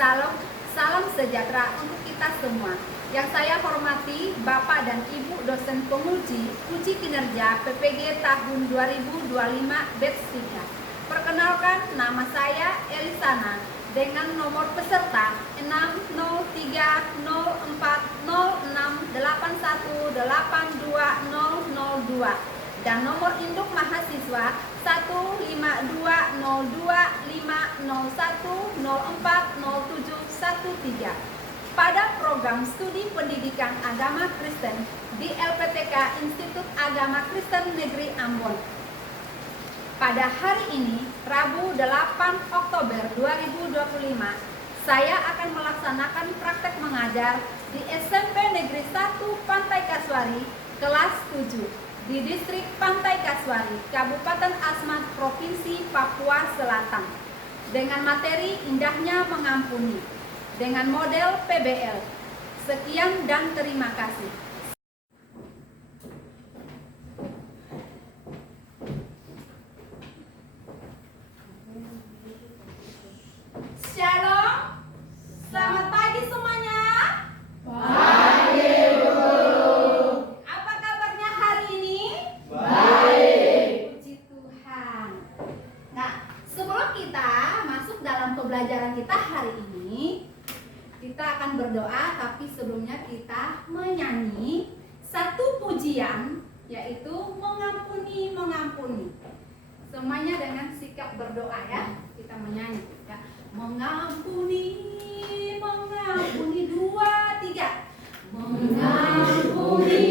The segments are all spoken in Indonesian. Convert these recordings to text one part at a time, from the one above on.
Salam, salam sejahtera untuk kita semua. Yang saya hormati Bapak dan Ibu dosen penguji uji kinerja PPG tahun 2025 batch 3. Perkenalkan, nama saya Elisana dengan nomor peserta 6030681820002 dan nomor induk mahasiswa 1520501040713 pada program studi pendidikan agama Kristen di LPTK Institut Agama Kristen Negeri Ambon. Pada hari ini, Rabu 8 Oktober 2025, saya akan melaksanakan praktek mengajar di SMP Negeri 1 Pantai Kasuari, kelas 7, di distrik Pantai Kasuari, Kabupaten Asmat, Provinsi Papua Selatan, dengan materi indahnya mengampuni, dengan model PBL. Sekian dan terima kasih. Shalom, selamat pagi semuanya. Pagi, Bu. Apa kabarnya hari ini? Baik. Puji Tuhan. Nah, sebelum kita masuk dalam pembelajaran kita hari ini, kita akan berdoa, tapi sebelumnya kita menyanyi satu pujian, yaitu mengampuni, mengampuni. Semuanya dengan sikap berdoa ya. Kita menyanyi ya. Mengampuni, mengampuni, 2, 3. Mengampuni,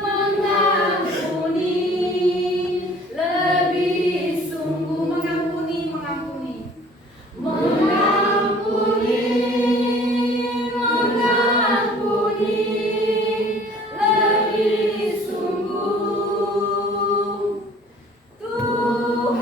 mengampuni, lebih sungguh mengampuni, mengampuni. Mengampuni, mengampuni, lebih sungguh. Tuhan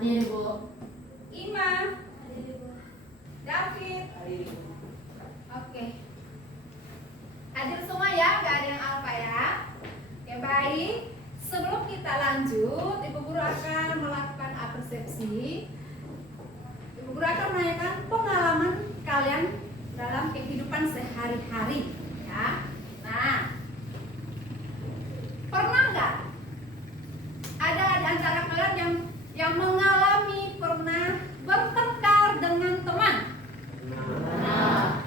Hadir, Bu. Ima, David, oke. Hadir semua ya, gak ada yang alfa ya. Oke, baik. Sebelum kita lanjut, Ibu Guru akan melakukan apresiasi. Ibu Guru akan menanyakan pengalaman kalian dalam kehidupan sehari-hari ya. Nah, pernah nggak ada di antara kalian yang mengalami pernah bertengkar dengan teman? Pernah.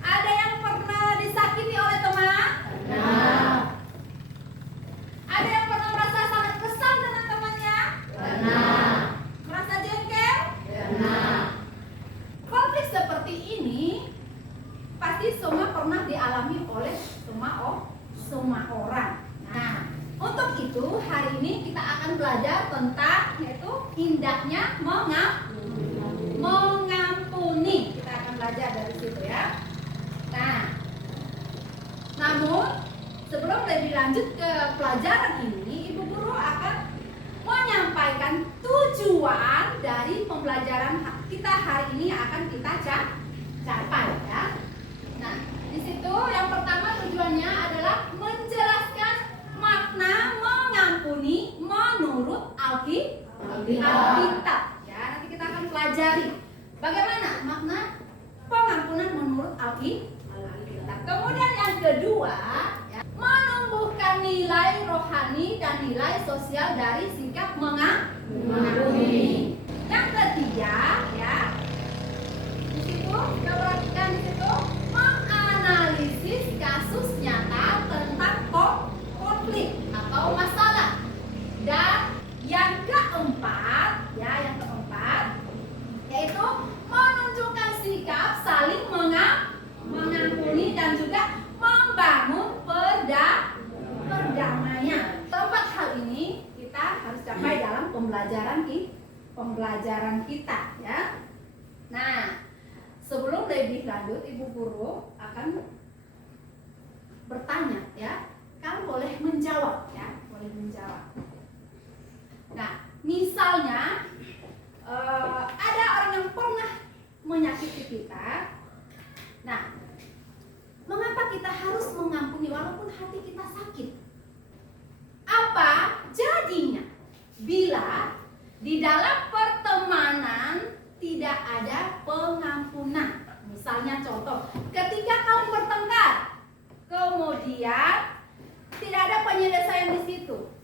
Ada yang pernah disakiti oleh teman? Pernah. Ada yang pernah merasa sangat kesal dengan temannya? Pernah. Merasa jengkel? Pernah. Konflik seperti ini pasti semua pernah dialami oleh semua orang. Nah, untuk itu hari ini kita akan belajar tentang yaitu indahnya mengampuni. Kita akan belajar dari situ ya. Nah, namun sebelum lebih lanjut ke pelajaran ini, Ibu Guru akan menyampaikan tujuan dari pembelajaran kita hari ini yang akan kita capai ya. Nah, di situ yang pertama tujuannya adalah menjelaskan makna mengampuni menurut Alkitab. Ya, nanti kita akan pelajari bagaimana makna pengampunan menurut Alkitab. Kemudian yang kedua, ya, menumbuhkan nilai rohani dan nilai sosial dari sikap mengakui. Yang ketiga, ya, di situ kita perhatikan di situ menganalisis kasus nyata tentang konflik atau masalah. Dan yang keempat, ya, yang keempat yaitu menunjukkan sikap saling mengampuni dan juga membangun perdamaian. Keempat hal ini kita harus capai dalam pembelajaran kita, ya. Nah, sebelum lebih lanjut, Ibu Guru akan bertanya, ya. Kamu boleh menjawab, ya, boleh menjawab. Nah, misalnya ada orang yang pernah menyakiti kita. Nah, mengapa kita harus mengampuni walaupun hati kita sakit? Apa jadinya bila di dalam pertemanan tidak ada pengampunan? Misalnya contoh, ketika kamu bertengkar, kemudian tidak ada penyelesaian di situ.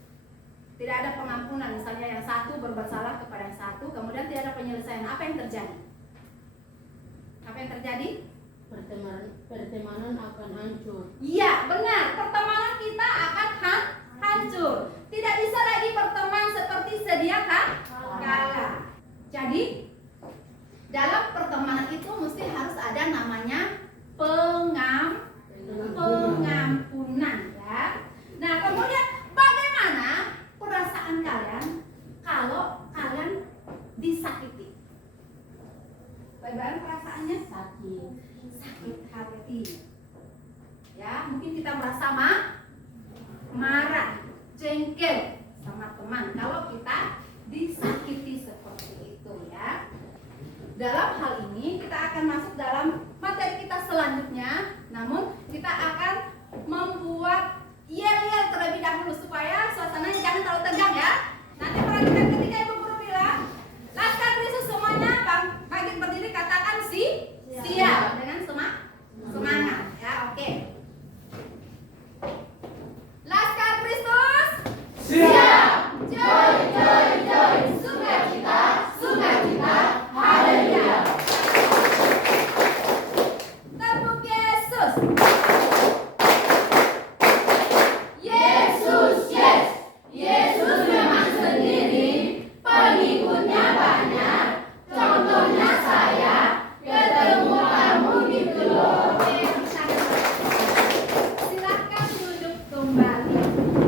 Tidak ada pengampunan, misalnya yang satu berbuat salah kepada yang satu, kemudian tidak ada penyelesaian. Apa yang terjadi? Apa yang terjadi? Pertemanan akan hancur. Iya, benar. Pertemanan kita akan hancur. Tidak bisa lagi berteman seperti sedia kala. Jadi, dalam pertemanan itu mesti harus ada namanya pengampunan, ya. Nah, kemudian bagaimana perasaan kalian kalau kalian disakiti? Bagaimana perasaannya? Sakit hati. Ya, mungkin kita merasa marah, jengkel sama teman kalau kita disakiti seperti itu, ya. Dalam hal ini kita akan masuk dalam materi kita selanjutnya, namun kita akan membuat yel-yel terlebih dahulu supaya suasananya jangan terlalu tegang, ya. Nanti perhatikan ketika Ibu Guru bilang Laskar Kristus semuanya bangkit berdiri, katakan siap dengan semangat, ya. Oke. Laskar Kristus siap. Joy, joy, joy. Sukacita. Haleluya. Tepuk Yesus. Yesus memang sendiri, pengikutnya banyak. Contohnya saya, ketemu kamu gitu loh. Silakan duduk kembali.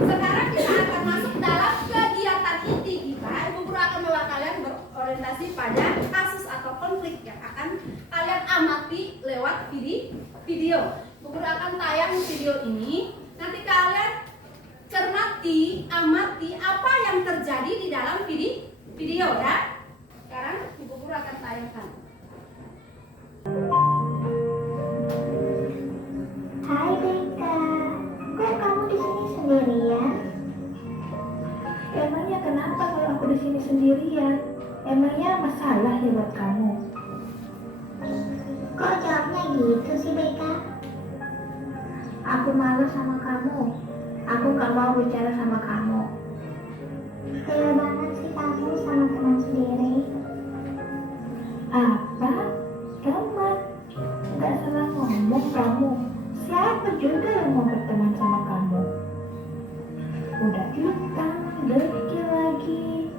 Sekarang kita akan masuk dalam kegiatan inti kita. Ibu Guru akan membawa kalian berorientasi pada kasus atau konflik yang akan kalian amati lewat video. Ibu Guru akan tayang video ini. Nanti kalian cermati, amati apa yang terjadi di dalam video, ya. Sekarang Ibu Guru akan tayangkan. Hai Beka, kok kamu di sini sendirian? Emangnya kenapa kalau aku di sini sendirian? Emangnya masalah ya buat kamu? Kok jawabnya gitu sih Beka? Aku malu sama kamu. Aku gak mau bicara sama kamu. Tega banget sih kamu sama teman sendiri. Apa? Teman? Gak salah ngomong kamu. Siapa juga yang mau berteman sama kamu? Udah hitam, dekil lagi.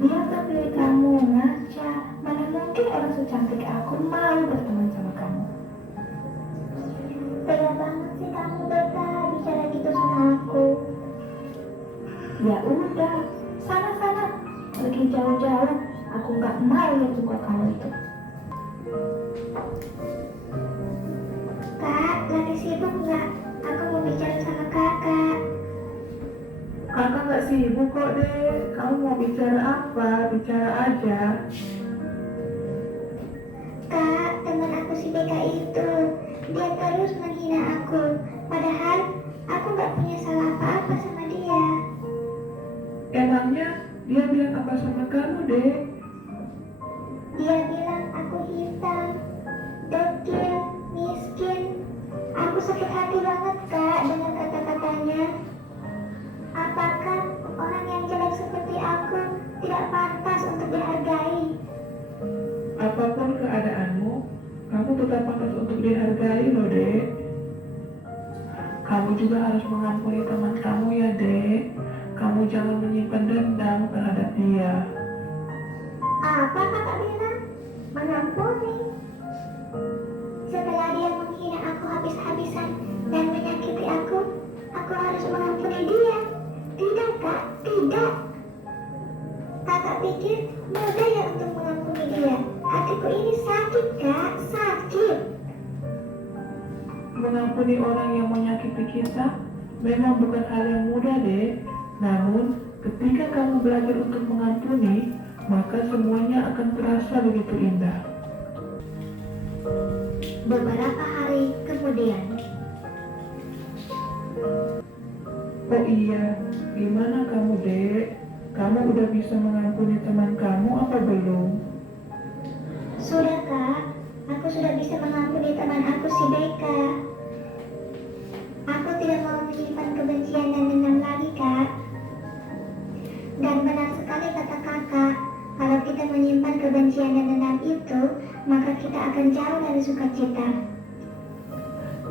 Lihat tapi kamu ngaca. Mana mungkin orang secantik aku mau berteman sama kamu? Tega banget sih kamu Beka bicara gitu sama aku. Ya udah, sana-sana. Pergi jauh-jauh. Aku gak mau lihat muka kamu itu. Kak, lagi sibuk nggak? Aku mau bicara sama kakak. Kakak gak sibuk kok deh. Kamu mau bicara apa? Bicara aja. Kak, teman aku si Beka itu, dia terus menghina aku. Padahal aku nggak punya salah apa-apa sama dia. Emangnya dia bilang apa sama kamu deh? Dia bilang aku hitam, dekil, miskin. Aku sakit hati banget Kak dengan kata-katanya. harus mengampuni teman kamu ya, Dek. Kamu jangan menyimpan dendam terhadap dia. Apa kakak bilang? Mengampuni. Setelah dia menghina aku habis-habisan dan menyakiti aku harus mengampuni dia. Tidak kak, tidak. Kakak pikir mudah ya untuk mengampuni dia. Hatiku ini sakit kak, sakit. Mengampuni orang yang menyakiti kita memang bukan hal yang mudah, Dek. Namun, ketika kamu belajar untuk mengampuni, maka semuanya akan terasa begitu indah. Beberapa hari kemudian, Oh iya, gimana kamu, Dek? Kamu udah bisa mengampuni teman kamu apa belum? sudah kak, aku sudah bisa mengampuni teman aku si Beka. Aku tidak mau menyimpan kebencian dan dendam lagi kak. Dan benar sekali kata kakak, kalau kita menyimpan kebencian dan dendam itu, maka kita akan jauh dari sukacita.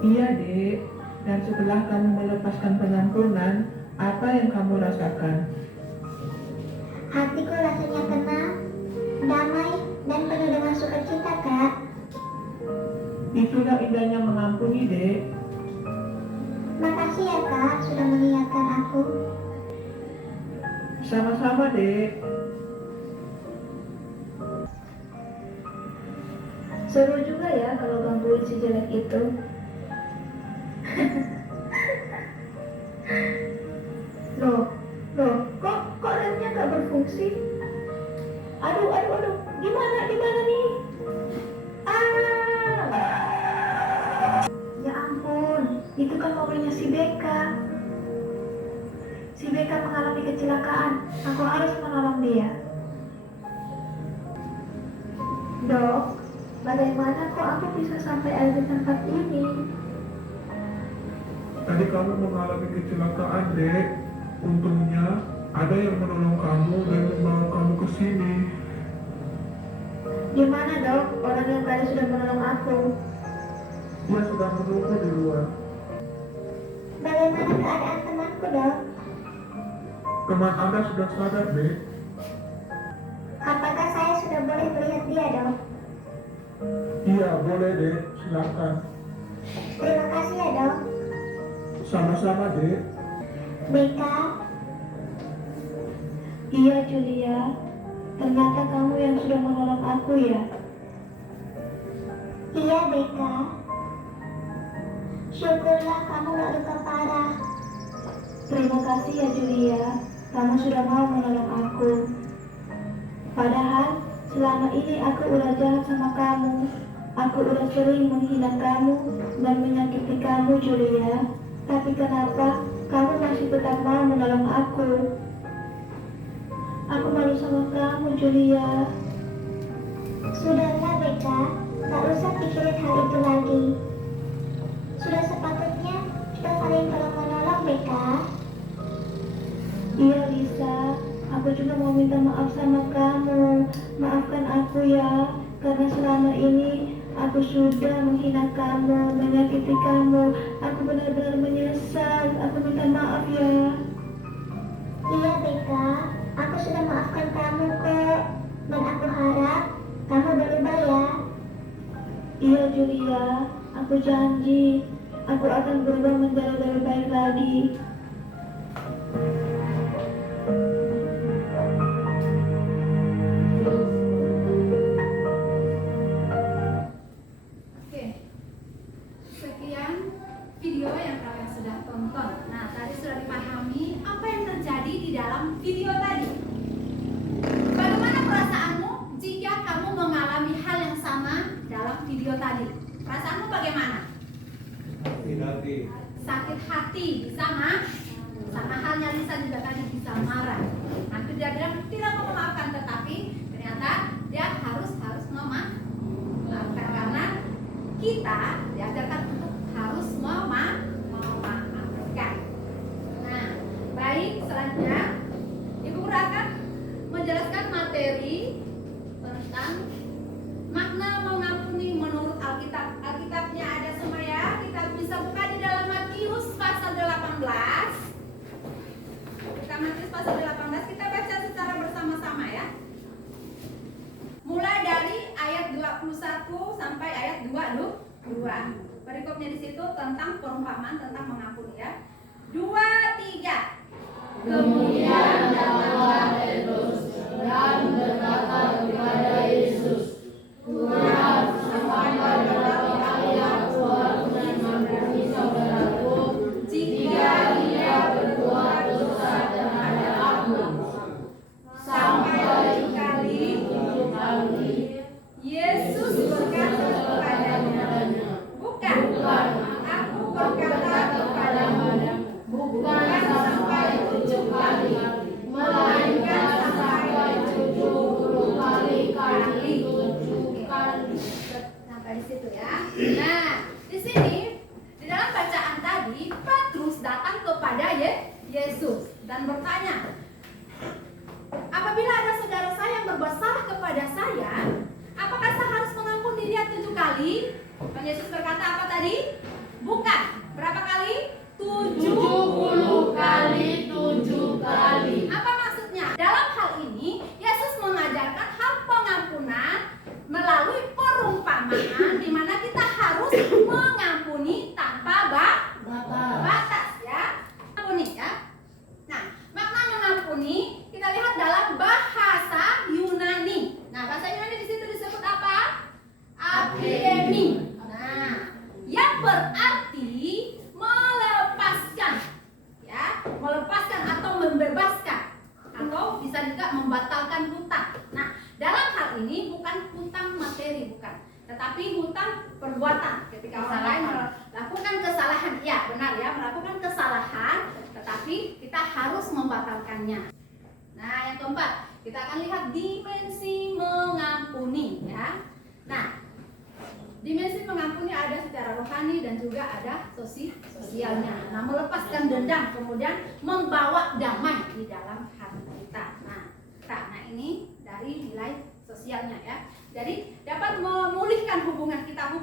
Iya, Dek. Dan setelah kamu melepaskan pengampunan, apa yang kamu rasakan? Hatiku rasanya tenang, damai, dan penuh dengan sukacita kak. Itulah indahnya mengampuni, Dek. Makasih ya kak, sudah mengingatkan aku. Sama-sama, Dek. Seru juga ya kalau gangguin si jelek itu. Loh, kok remnya gak berfungsi? Aduh, gimana nih? Ya ampun, itu kan mobilnya si Beka. Si Beka mengalami kecelakaan, aku harus menolong dia. Dok, bagaimana kok aku bisa sampai ada di tempat ini? Tadi kamu mengalami kecelakaan, Dek. Untungnya ada yang menolong kamu dan membawa kamu ke sini. Gimana dok, orang yang tadi sudah menolong aku? Dia sudah menunggu di luar. Bagaimana keadaan temanku dok? Teman Anda sudah sadar, Dek. Apakah saya sudah boleh melihat dia dok? Iya, boleh, Dek. Silakan. Terima kasih ya dok. Sama-sama, Dek. Beka, Iya Julia, ternyata kamu yang sudah menolong aku ya. iya Beka. Syukurlah kamu gak luka parah. Terima kasih ya Julia, kamu sudah mau menolong aku. Padahal selama ini aku udah jahat sama kamu. Aku udah sering menghina kamu dan menyakiti kamu Julia. Tapi kenapa kamu masih tetap mau menolong aku? Aku malu sama kamu Julia. Sudahlah Beka, tak usah pikirin hal itu lagi. Sudah sepatutnya kita saling tolong menolong Beka. Iya Lisa, aku juga mau minta maaf sama kamu. Maafkan aku ya, karena selama ini aku sudah menghina kamu, menyakiti kamu. Aku benar-benar menyesal. Aku minta maaf ya. Iya Beka, aku sudah maafkan kamu kok. Dan aku harap kamu berubah ya. Iya Julia, aku janji aku akan berubah menjadi lebih baik lagi. Oke, sekian video yang kalian sudah tonton. Nah, tadi sudah dipahami apa yang terjadi di dalam video tadi. Bagaimana perasaanmu jika kamu mengalami hal yang sama dalam video tadi? Perasaanmu bagaimana? Sakit hati, bisa sama halnya Lisa juga tadi bisa marah. Nanti dia bilang tidak mau memaafkan, tetapi ternyata dia harus memaafkan karena kita diajarkan untuk harus memaafkan. Nah, baik, selanjutnya Ibu Guru akan menjelaskan materi tentang makna mengampuni menurut Alkitab. Alkitabnya ada semua ya. Kita bisa buka di dalam Matius pasal 18 Matius pasal 18 kita baca secara bersama-sama ya. Mulai dari ayat 21 sampai ayat 22. Perikopnya di situ tentang perumpamaan tentang mengampuni ya. 2, 3. Kemudian datanglah Petrus dan berkata kepada Yesus, Tuhan, apakah berapa kali aku harus mengampuni saudaraku jika dia berbuat dosa terhadap aku? Sampai 7 kali. Yesus berkata kepadanya, bukan, aku berkata kepadamu, Bukan sampai 7 kali, melainkan sampai 70 kali 7 kali. Sampai di situ ya. Nah, di sini di dalam bacaan tadi Petrus datang kepada Yesus dan bertanya, apabila ada saudara saya yang berbuat salah kepada saya, apakah saya harus mengampuni dia 7 kali? Dan Yesus berkata apa tadi? Bukan. Berapa kali? 70 kali 7 kali. Apa maksudnya? Dalam hal ini Yesus mengajarkan hal pengampunan melalui perumpamaan di mana kita harus mengampuni tanpa batas ya. Ampuni ya. Nah, makna mengampuni kita lihat dalam bahasa Yunani. Nah, bahasa Yunani di situ disebut apa? Aphiemi. Nah, yang berarti melepaskan ya, melepaskan atau membebaskan atau bisa juga membatalkan hutang. Nah, dalam hal ini bukan hutang materi bukan, tetapi hutang perbuatan. Ketika orang lain melakukan kesalahan, ya benar ya, melakukan kesalahan, tetapi kita harus membatalkannya. Nah, yang keempat, kita akan lihat dimensi mengampuni ya. Nah, dimensi mengampuni ada secara rohani dan juga ada sosialnya. Nah, melepaskan dendam, kemudian membawa damai di dalam hati kita. Nah, ini dari nilai sosialnya ya. Jadi dapat memulihkan hubungan kita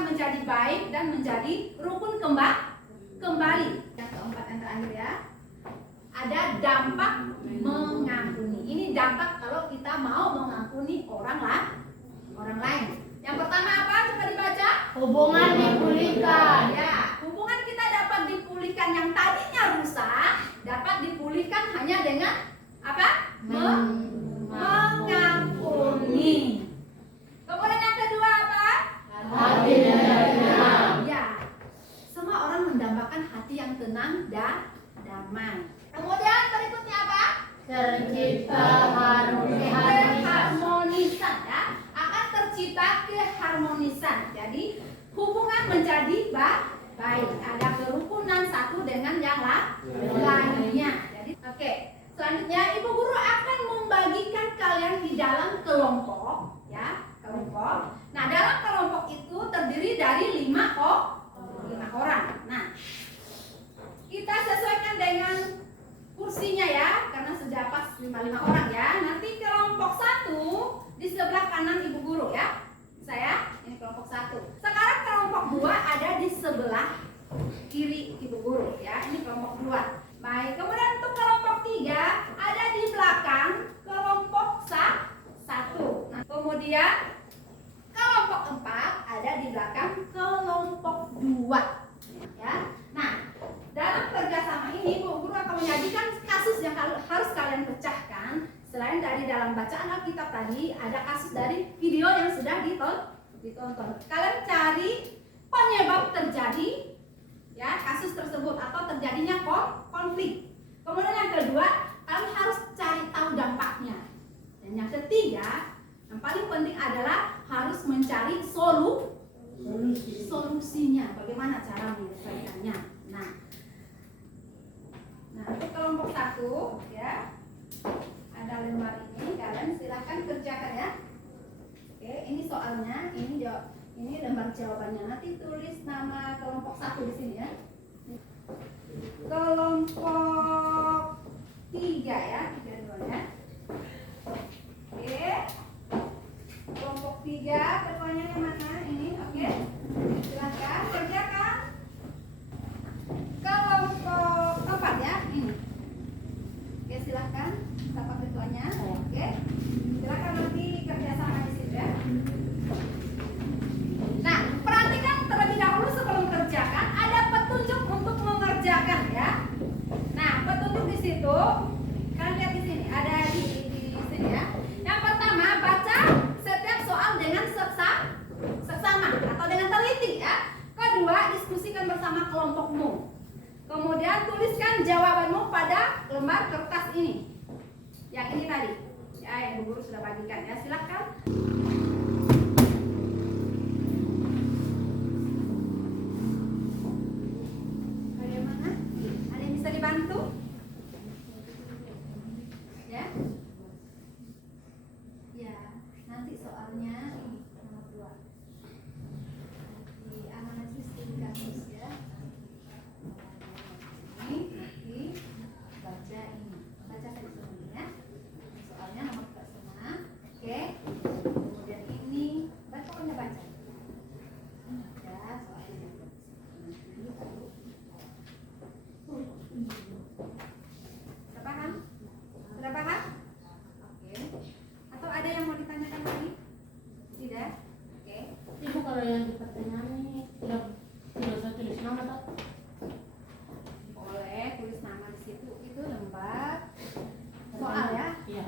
menjadi baik dan menjadi rukun kembali. Yang keempat yang terakhir ya, ada dampak mengampuni. Ini dampak kalau kita mau mengampuni orang lain. Yang pertama apa? Coba dibaca. Hubungan dipulihkan. Ya, hubungan kita dapat dipulihkan yang tadinya rusak, dapat dipulihkan hanya dengan apa? Mengampuni. Kemudian yang kedua apa? Hati yang tenang. Ya, semua orang mendambakan hati yang tenang dan damai. Kemudian berikutnya apa? Tercipta Keharmonisan ya. Tercipta keharmonisan. Jadi hubungan menjadi baik. Ada kerukunan satu dengan yang lainnya. Jadi oke. Selanjutnya Ibu Guru akan membagikan kalian di dalam kelompok ya, kelompok. Nah, dalam kelompok itu terdiri dari 5 orang. Nah, kita sesuaikan dengan kursinya ya, karena sudah pas 5 orang ya. Nanti kelompok 1 di sebelah kanan Ibu Guru ya. Saya ini kelompok 1. Sekarang kelompok 2 ada di sebelah kiri Ibu Guru ya. Ini kelompok 2. Baik, kemudian untuk kelompok 3 ada di belakang kelompok 1. Nah, kemudian kelompok 4 ada di belakang kelompok 2 ya. Nah, dalam kerjasama ini Ibu Guru akan menyajikan kasus yang harus kalian pecahkan. Selain dari dalam bacaan Alkitab tadi, ada kasus dari video yang sudah ditonton. Kalian cari penyebab terjadi ya kasus tersebut atau terjadinya konflik. Kemudian yang kedua, kalian harus cari tahu dampaknya. Dan yang ketiga, yang paling penting adalah harus mencari solusinya. Bagaimana cara menyelesaikannya. Nah, untuk kelompok 1 ya, ada lembar ini, kalian silahkan kerjakan ya. Oke, ini soalnya, ini lembar jawabannya. Nanti tulis nama kelompok 1 di sini ya. Kelompok 3 ya, 3 dulunya. Oke. Kelompok 3, ketuanya yang mana? Ini, oke. Silahkan kerjakan. Kelompok 4 ya, ini. situ, kalian lihat di sini, ada di sini ya. Yang pertama, baca setiap soal dengan seksama atau dengan teliti ya. Kedua, diskusikan bersama kelompokmu. Kemudian tuliskan jawabanmu pada lembar kertas ini. Yang ini tadi, ya yang Bu Guru sudah bagikan ya. Silakan. Bagaimana? Ada yang bisa dibantu? Ya? Ya, nanti soalnya ini nomor 2 di amanat sistem kampus ya. Ini nanti baca ini, baca sendiri ya. Soalnya nomor pertama, oke. Kemudian ini, pokoknya baca. Baca soalnya. Sudah paham? Sudah paham? Oke. Atau ada yang mau ditanyakan lagi? Tidak? Oke. Ibu kalau yang di pertanyaan ini tidak usah tulis nama tak? Boleh tulis nama di situ. Itu lembar soal ya. Iya.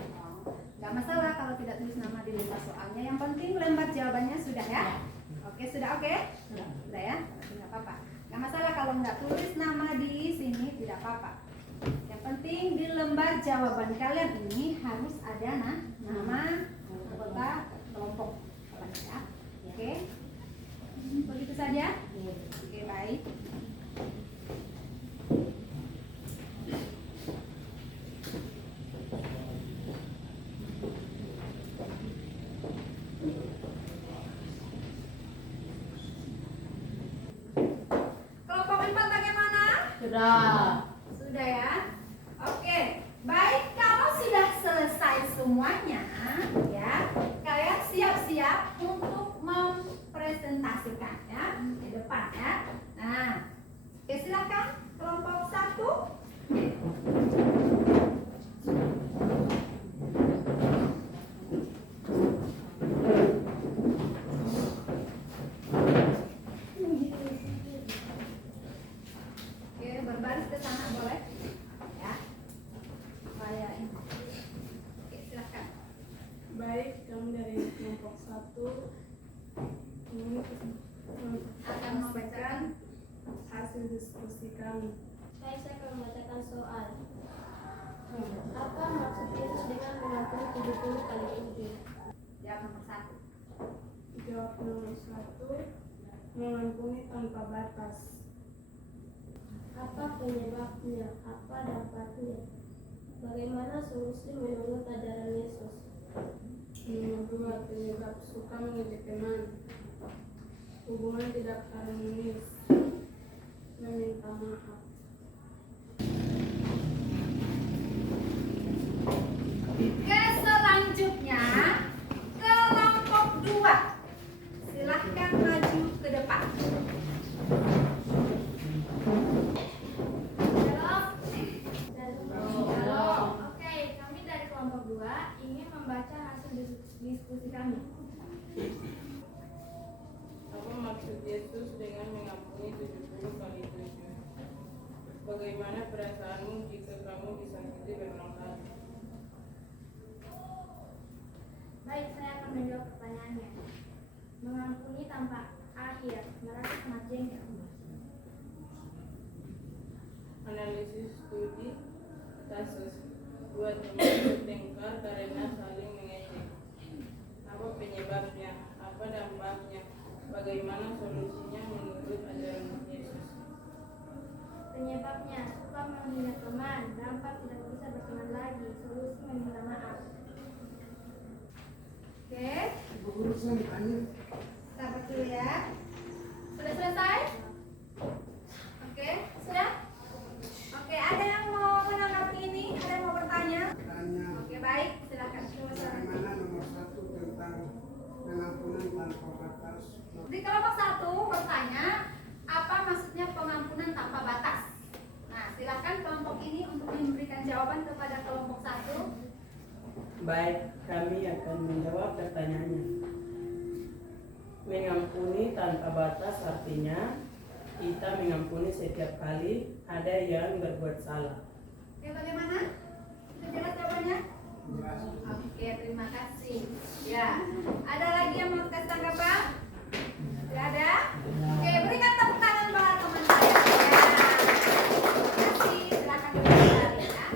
Gak masalah kalau tidak tulis nama di lembar soalnya. Yang penting lembar jawabannya sudah ya. Oke, sudah oke? Sudah. Sudah ya? Tidak apa-apa. Gak masalah kalau nggak tulis nama di sini, tidak apa-apa. Yang penting di lembar jawaban kalian ini harus ada nama anggota kelompok ya. Oke? Begitu saja? Oke, baik. Kelompok 4 bagaimana? Sudah. Sudah ya? Oke, baik kalau sudah selesai semuanya ya, kalian siap-siap untuk mempresentasikan ya di depan ya. Nah, oke, silakan kelompok 1. Oke, berbaris ke sana boleh? Ya. Supaya ini. Oke, silakan. Baik, kami dari kelompok 1 ini Akan membacakan hasil diskusi kami. Baik, saya akan membacakan soal. Apa maksud Yesus dengan mengampuni 70 kali 7? jawab nomor 1. Jawab nomor 1, mengampuni tanpa batas. Apa penyebabnya? Apa dampaknya? Bagaimana solusi menurut ajaran Yesus? Nomor 2, penyebab suka mengejek teman. Hubungan tidak harmonis. Meminta maaf. Ke selanjutnya kelompok 2. Silahkan maju ke depan. Halo. Oke, kami dari kelompok 2 ingin membaca hasil diskusi kami. Apa maksud Yesus dengan mengampuni 70 kali 7? Bagaimana perasaanmu jika kamu disakiti berulang kali? Baik, saya akan menjawab pertanyaannya. Mengampuni tanpa akhir, merasa sangat jengkel. Analisis studi kasus. Dua teman bertengkar karena saling mengejek. Apa penyebabnya? Apa dampaknya? Bagaimana solusinya menurut ajaran Yesus? Penyebabnya suka menghina teman, dampak tidak bisa berteman lagi, solusi meminta maaf. Oke. Sabar dulu ya. Sudah selesai? Oke, sudah? Oke, ada yang mau menanggapi ini? Ada yang mau bertanya? Oke, baik. Silakan. Bagaimana nomor 1 tentang pengampunan tanpa batas? Di kelompok 1 bertanya, apa maksudnya pengampunan tanpa batas? Nah, silakan kelompok ini untuk memberikan jawaban kepada kelompok 1. Baik, kami akan menjawab pertanyaannya. Mengampuni tanpa batas artinya kita mengampuni setiap kali ada yang berbuat salah. Oke, bagaimana? Oke, terima kasih. Ya, ada lagi yang mau kasih tanggapan? Tidak ada? Oke, berikan tepuk tangan buat teman saya. Ya, terima kasih. Silakan kembali ya.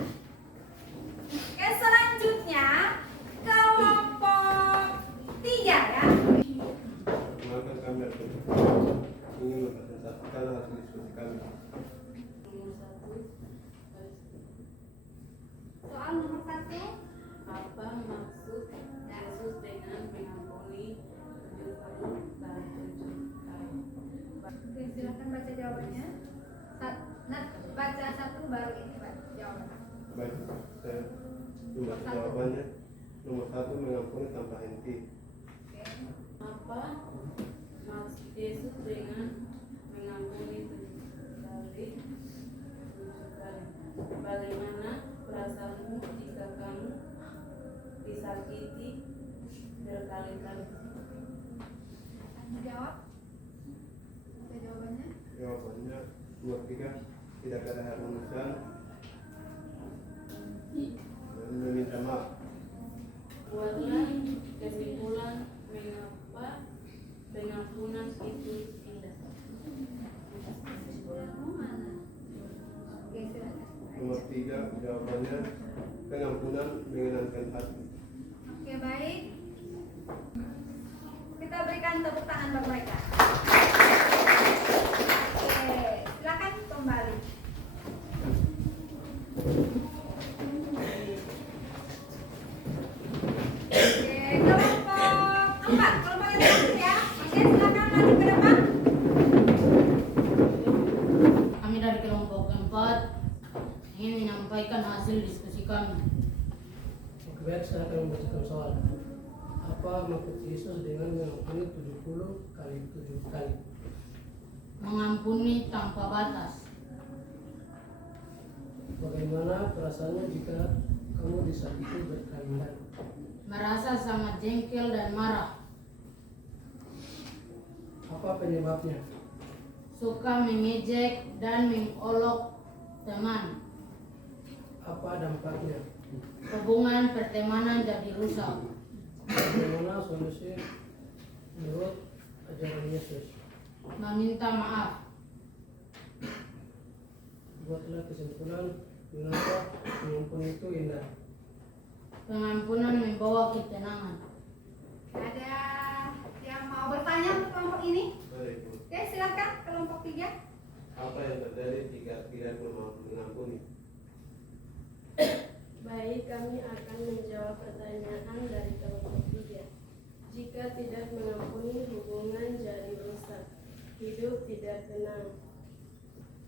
Oke, selanjutnya kelompok 3 ya. Maka kami akan ingin mempresentasikan hasil diskusi kami. Nomor 1, Soal nomor 1. apa maksud Yesus dengan mengampuni 70 kali 7 kali? Oke, silakan baca jawabannya. Baca satu baru ini baca jawaban. Baik, saya buat jawabannya. Nomor 1, mengampuni tanpa henti. Oke. Apa maksud Yesus dengan mengampuni 7 kali 7 kali? Bagaimana perasaanmu jika kamu disakiti berkali-kali? Jawab. Baca jawabannya. Jawabannya nomor 3, tidak ada harmonisan dan meminta maaf. Buatlah kesimpulan mengapa pengampunan itu indah. Kesimpulanmu mana? Oke, silakan. Nomor 3, jawabannya pengampunan menyenangkan hati. Oke, baik. Kita berikan tepuk tangan buat mereka. Oke, silakan kembali. Oke, kelompok 4, kelompok yang terakhir ya. Oke, silakan maju ke depan. Kami dari kelompok 4 ingin menyampaikan hasil diskusi kami. Oke, baik, saya akan membacakan soal. Apa maksud Yesus dengan mengampuni 70 kali 7 kali? Mengampuni tanpa batas. Bagaimana perasaannya jika kamu disakiti berkali-kali? Merasa sangat jengkel dan marah. Apa penyebabnya? Suka mengejek dan mengolok teman. Apa dampaknya? Hubungan pertemanan jadi rusak. Bagaimana solusi menurut ajaran Yesus? Meminta maaf. Buatlah kesimpulan mengapa mengampuni itu indah. Pengampunan membawa ketenangan. Ada yang mau bertanya untuk kelompok ini? Baik, Bu. Oke, silakan kelompok 3. Apa yang terjadi jika tidak mengampuni? Baik, kami akan menjawab pertanyaan dari kelompok 3. Jika tidak mengampuni, hubungan jadi rusak, hidup tidak tenang.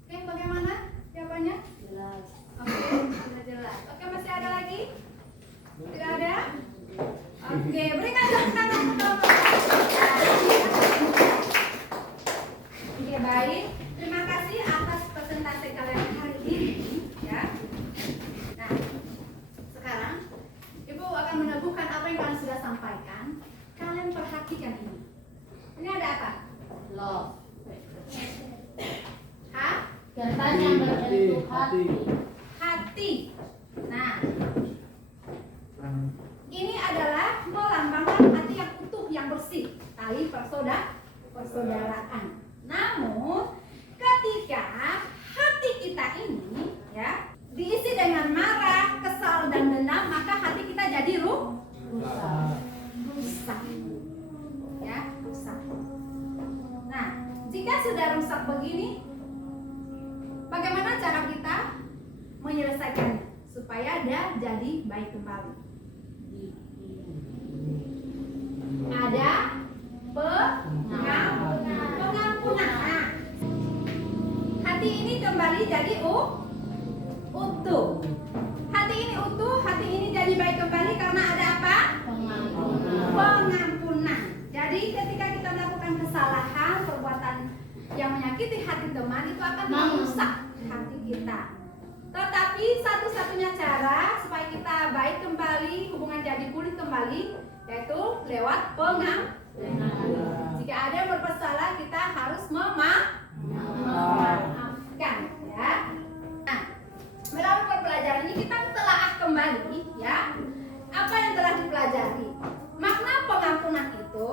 Oke, bagaimana jawabannya? Jelas. Oke, sudah jelas. Oke, masih ada lagi? Tidak ada? Oke, berikan tepuk tangan untuk kelompok. Oke, baik. Terima kasih atas presentasi kalian hari ini. Ya. Nah, sekarang Ibu akan meneguhkan apa yang kalian sudah sampaikan. Kalian perhatikan ini. Ini ada apa? Love. Hah? Kertas yang berbentuk hati. Hati. Nah, ini adalah melambangkan hati yang utuh, yang bersih, tali persaudaraan. Namun, ketika hati kita ini ya diisi dengan marah, kesal dan dendam, maka hati kita jadi rusak. Ya, rusak. Nah, jika sudah rusak begini, bagaimana cara kita menyelesaikannya supaya dia jadi baik kembali? Ada pengampunan. Nah, hati ini kembali jadi utuh. Hati ini utuh, hati ini jadi baik kembali karena ada apa? Pengampunan. Jadi ketika kita melakukan kesalahan, perbuatan yang menyakiti hati teman, itu akan merusak hati kita. Tetapi satu-satunya cara supaya kita baik kembali, hubungan jadi pulih kembali, yaitu lewat pengampunan. Jika ada yang bersalah, kita harus memaafkan, ya. Nah, melalui pembelajaran ini kita telaah kembali, ya. pelajari. Makna pengampunan itu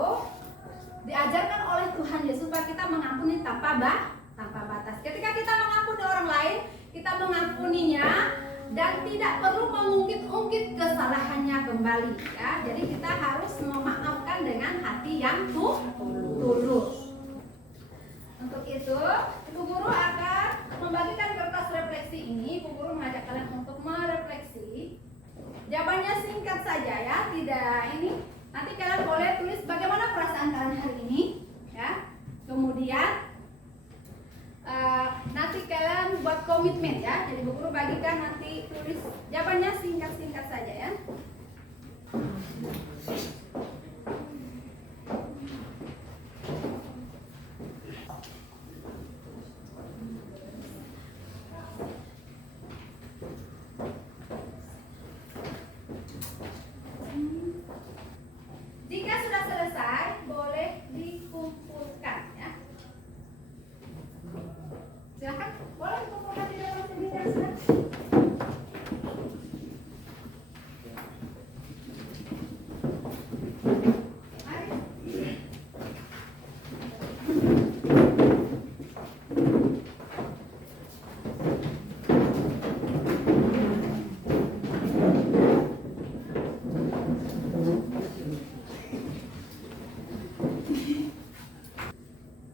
diajarkan oleh Tuhan Yesus supaya kita mengampuni tanpa batas. Ketika kita mengampuni orang lain, kita mengampuninya dan tidak perlu mengungkit-ungkit kesalahannya kembali, ya. Jadi kita harus memaafkan dengan hati yang tulus. Untuk itu, Ibu Guru akan membagikan kertas refleksi ini. Ibu Guru mengajak kalian untuk merefleksi. Jawabannya singkat saja, ya, tidak ini. Nanti kalian boleh tulis bagaimana perasaan kalian hari ini, ya. Kemudian nanti kalian buat komitmen, ya. Jadi Bu Guru bagikan nanti tulis jawabannya singkat-singkat saja, ya. Jika sudah selesai, boleh dikumpulkan, ya. Silakan, boleh dikumpulkan di dalam sini, ya.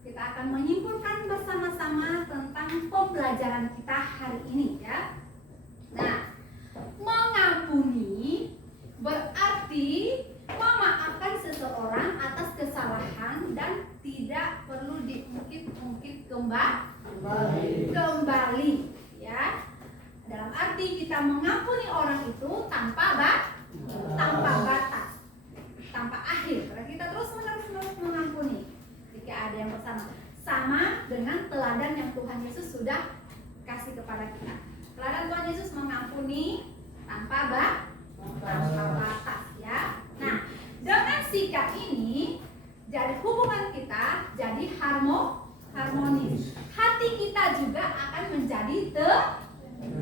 Kita akan menyimpulkan bersama-sama tentang pembelajaran kita hari ini, ya. Nah, mengampuni berarti memaafkan seseorang atas kesalahan dan tidak perlu diungkit-ungkit kembali, ya. Dalam arti kita mengampuni orang itu tanpa batas, tanpa akhir. Karena kita terus-menerus mengampuni. Jika ada yang bersama, sama dengan teladan yang Tuhan Yesus sudah kasih kepada kita. Teladan Tuhan Yesus mengampuni tanpa batas, ya. Nah, dengan sikap ini, jadi hubungan kita jadi harmonis. Hati kita juga akan menjadi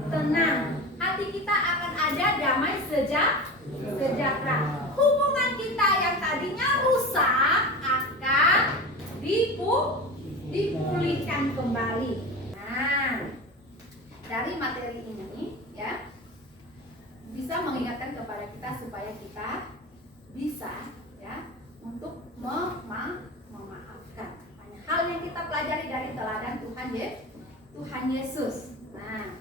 tenang. Hati kita akan ada damai sejahtera. Hubungan kita yang tadinya rusak akan dipulihkan kembali. Nah, dari materi ini, ya, bisa mengingatkan kepada kita supaya kita bisa, ya, untuk memaafkan. Banyak hal yang kita pelajari dari teladan Tuhan Yesus. Nah,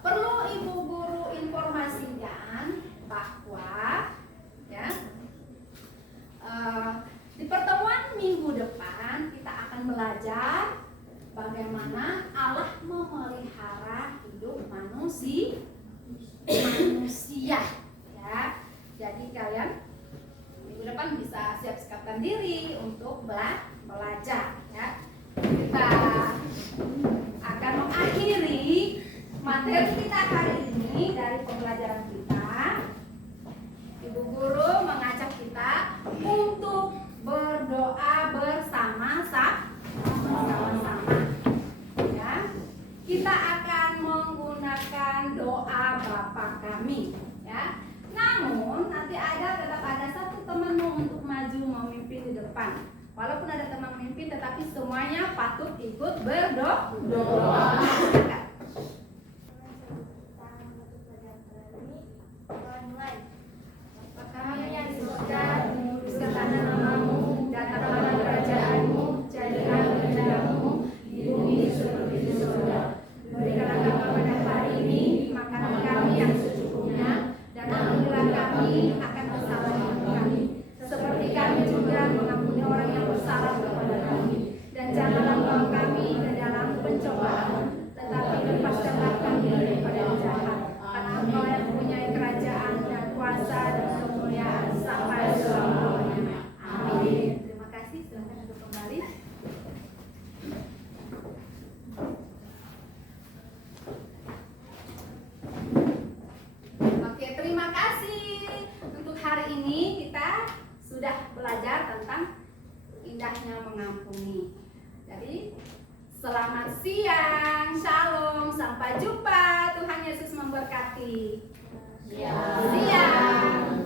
perlu Ibu Guru informasikan bahwa, ya, di pertemuan minggu depan kita akan belajar bagaimana Allah memelihara hidup manusia, ya. Jadi kalian minggu depan bisa siap-siapkan diri untuk belajar, ya. Kita akan mengakhiri materi kita hari ini dari pembelajaran kita. Ibu Guru mengajak kita untuk berdoa bersama-sama, ya. Kita akan menggunakan doa Bapa Kami, ya. Namun nanti tetap ada satu temanmu untuk maju memimpin di depan. Walaupun ada teman memimpin, tetapi semuanya patut ikut berdoa. Kami yang di surga, dikuduskanlah namamu, datanglah kerajaanmu, jadilah kehendakmu di bumi seperti di surga. Berikanlah kami pada hari ini makanan kami yang secukupnya, dan ampunilah kami akan kesalahan kami, seperti kami juga mengampuni orang yang bersalah kepada kami. Dan janganlah membawa kami ke dalam pencobaan, tetapi lepaskanlah kami daripada yang jahat. Karena Engkau yang mempunyai kerajaan dan kuasa dan kemuliaan sampai selama-lamanya. Amin. Terima kasih. Silakan duduk kembali. Oke, terima kasih. Untuk hari ini kita sudah belajar tentang indahnya mengampuni. Jadi, selamat siang, shalom, sampai jumpa. Tuhan Yesus memberkati. Siap.